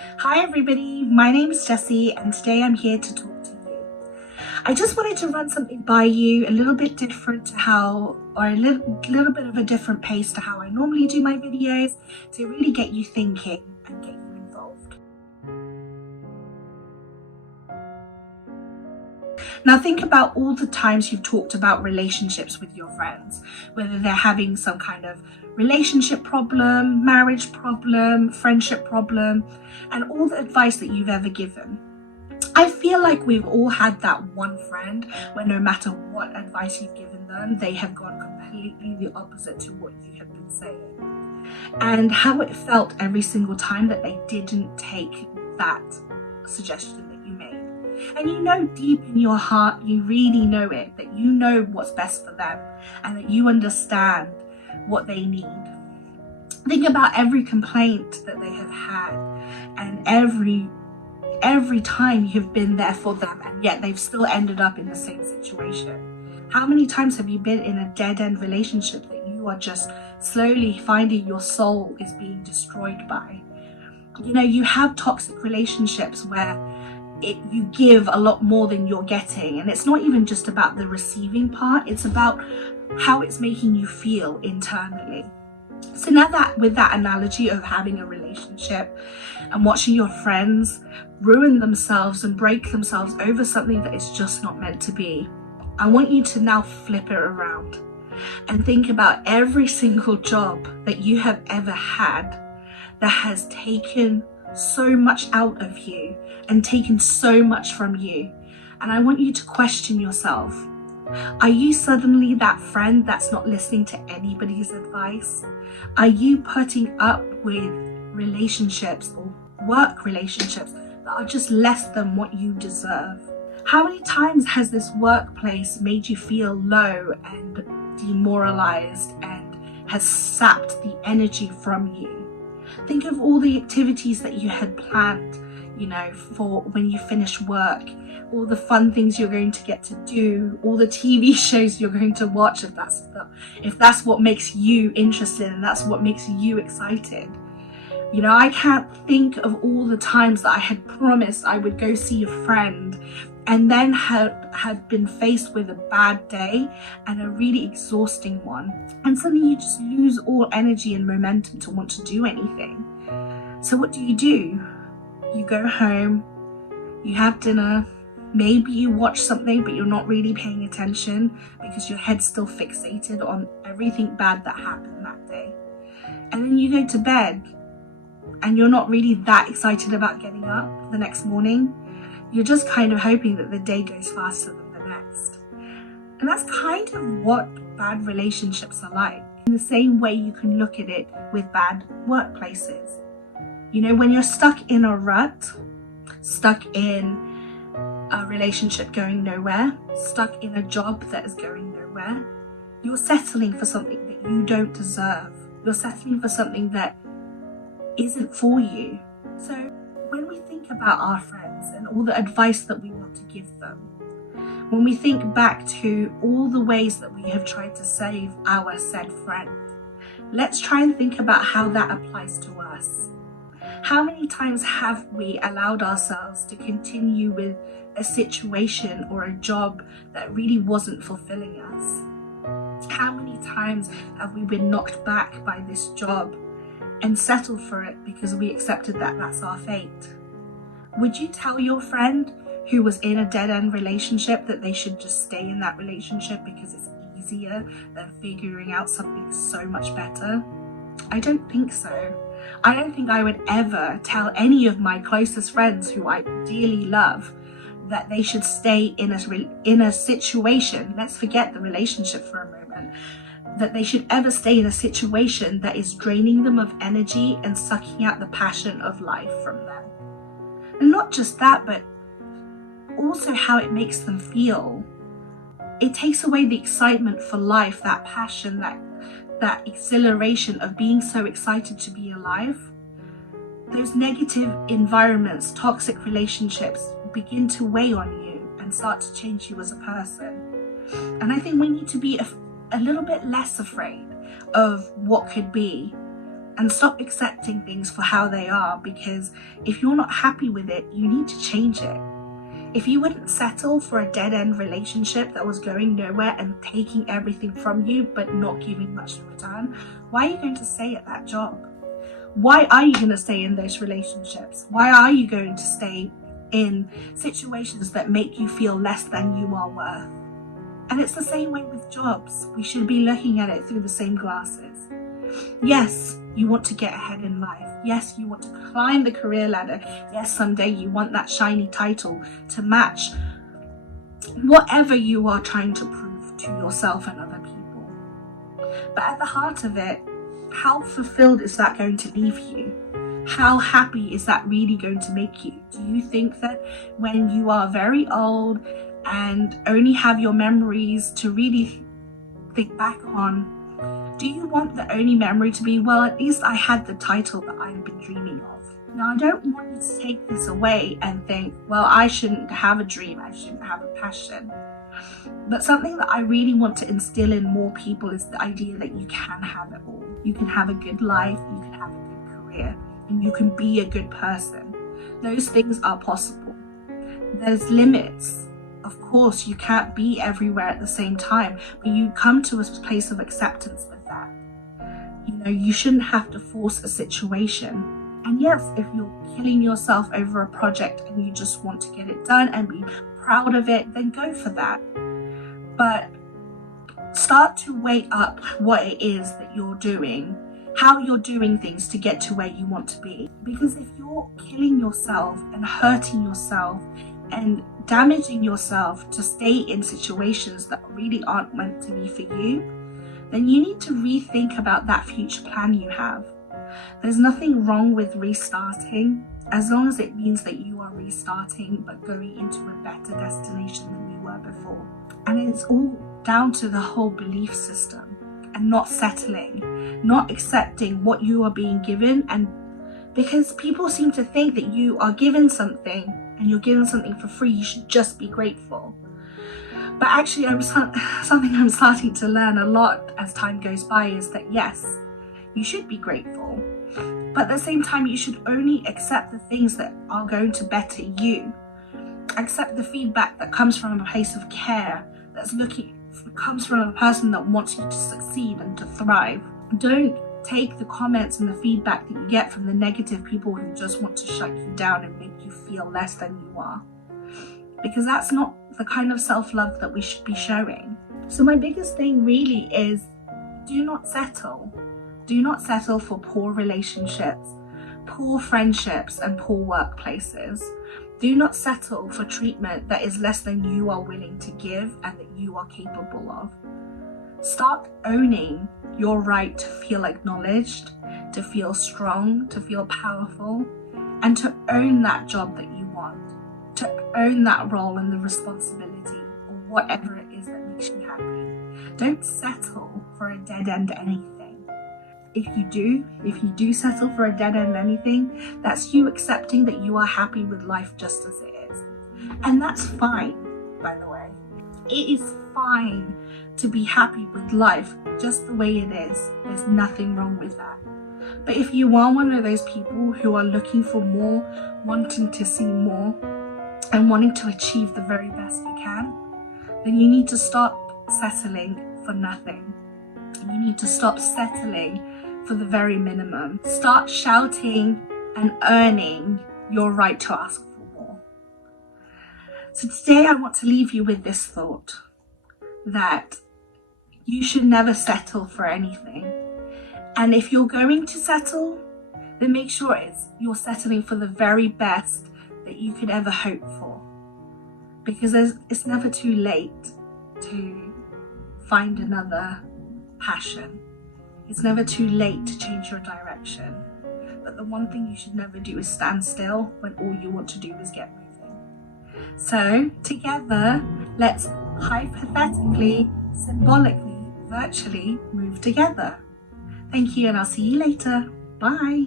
Hi everybody, my name is Jessy and today I'm here to talk to you. I just wanted to run something by you a little bit different to a little bit of a different pace to how I normally do my videos, to really get you thinking and get you involved. Now think about all the times you've talked about relationships with your friends, whether they're having some kind of relationship problem, marriage problem, friendship problem, and all the advice that you've ever given. I feel like we've all had that one friend where no matter what advice you've given them, they have gone completely the opposite to what you have been saying. And how it felt every single time that they didn't take that suggestion that you made. And you know deep in your heart, you really know it, that you know what's best for them and that you understand what they need. Think about every complaint that they have had and every time you've been there for them and yet they've still ended up in the same situation. How many times have you been in a dead-end relationship that you are just slowly finding your soul is being destroyed by? You know, you have toxic relationships where you give a lot more than you're getting, and it's not even just about the receiving part, it's about how it's making you feel internally. So now that with that analogy of having a relationship and watching your friends ruin themselves and break themselves over something that is just not meant to be, I want you to now flip it around and think about every single job that you have ever had that has taken so much out of you and taken so much from you. And I want you to question yourself. Are you suddenly that friend that's not listening to anybody's advice? Are you putting up with relationships or work relationships that are just less than what you deserve? How many times has this workplace made you feel low and demoralized and has sapped the energy from you? Think of all the activities that you had planned, for when you finish work, all the fun things you're going to get to do, all the TV shows you're going to watch, if that's what makes you interested and that's what makes you excited. I can't think of all the times that I had promised I would go see a friend and then had been faced with a bad day and a really exhausting one. And suddenly you just lose all energy and momentum to want to do anything. So what do? You go home, you have dinner, maybe you watch something but you're not really paying attention because your head's still fixated on everything bad that happened that day. And then you go to bed and you're not really that excited about getting up the next morning. You're just kind of hoping that the day goes faster than the next. And that's kind of what bad relationships are like. In the same way you can look at it with bad workplaces. When you're stuck in a rut, stuck in a relationship going nowhere, stuck in a job that is going nowhere, you're settling for something that you don't deserve. You're settling for something that isn't for you. So when we think about our friends and all the advice that we want to give them, when we think back to all the ways that we have tried to save our said friend, let's try and think about how that applies to us. How many times have we allowed ourselves to continue with a situation or a job that really wasn't fulfilling us? How many times have we been knocked back by this job and settled for it because we accepted that that's our fate? Would you tell your friend who was in a dead-end relationship that they should just stay in that relationship because it's easier than figuring out something so much better? I don't think so. I don't think I would ever tell any of my closest friends who I dearly love that they should stay in a situation, let's forget the relationship for a moment, that they should ever stay in a situation that is draining them of energy and sucking out the passion of life from them. And not just that, but also how it makes them feel. It takes away the excitement for life, that passion, that exhilaration of being so excited to be alive. Those negative environments, toxic relationships begin to weigh on you and start to change you as a person. And I think we need to be a little bit less afraid of what could be and stop accepting things for how they are, because if you're not happy with it, you need to change it. If you wouldn't settle for a dead-end relationship that was going nowhere and taking everything from you but not giving much in return, why are you going to stay at that job? Why are you going to stay in those relationships? Why are you going to stay in situations that make you feel less than you are worth? And it's the same way with jobs. We should be looking at it through the same glasses. Yes, you want to get ahead in life. Yes, you want to climb the career ladder. Yes, someday you want that shiny title to match whatever you are trying to prove to yourself and other people. But at the heart of it, how fulfilled is that going to leave you? How happy is that really going to make you? Do you think that when you are very old and only have your memories to really think back on, do you want the only memory to be, well, at least I had the title that I've been dreaming of? Now, I don't want you to take this away and think, well, I shouldn't have a dream, I shouldn't have a passion. But something that I really want to instill in more people is the idea that you can have it all. You can have a good life, you can have a good career, and you can be a good person. Those things are possible. There's limits. Of course, you can't be everywhere at the same time, but you come to a place of acceptance with that. You shouldn't have to force a situation. And yes, if you're killing yourself over a project and you just want to get it done and be proud of it, then go for that. But start to weigh up what it is that you're doing, how you're doing things to get to where you want to be. Because if you're killing yourself and hurting yourself and damaging yourself to stay in situations that really aren't meant to be for you, then you need to rethink about that future plan you have. There's nothing wrong with restarting, as long as it means that you are restarting but going into a better destination than you were before. And it's all down to the whole belief system and not settling, not accepting what you are being given. And because people seem to think that you are given something and you're given something for free, you should just be grateful. But actually, something I'm starting to learn a lot as time goes by is that yes, you should be grateful. But at the same time, you should only accept the things that are going to better you. Accept the feedback that comes from a place of care, comes from a person that wants you to succeed and to thrive. Don't take the comments and the feedback that you get from the negative people who just want to shut you down and make you feel less than you are. Because that's not the kind of self-love that we should be showing. So my biggest thing really is, do not settle. Do not settle for poor relationships, poor friendships, and poor workplaces. Do not settle for treatment that is less than you are willing to give and that you are capable of. Start owning your right to feel acknowledged, to feel strong, to feel powerful, and to own that job that you want, to own that role and the responsibility or whatever it is that makes you happy. Don't settle for a dead end anything. If you do settle for a dead end anything, that's you accepting that you are happy with life just as it is. And that's fine, by the way. It is fine to be happy with life just the way it is. There's nothing wrong with that. But if you are one of those people who are looking for more, wanting to see more, and wanting to achieve the very best you can, then you need to stop settling for nothing. You need to stop settling for the very minimum. Start shouting and earning your right to ask for more. So today I want to leave you with this thought, that you should never settle for anything. And if you're going to settle, then make sure you're settling for the very best that you could ever hope for. Because it's never too late to find another passion. It's never too late to change your direction. But the one thing you should never do is stand still when all you want to do is get moving. So together, let's hypothetically, symbolically, virtually move together. Thank you, and I'll see you later. Bye.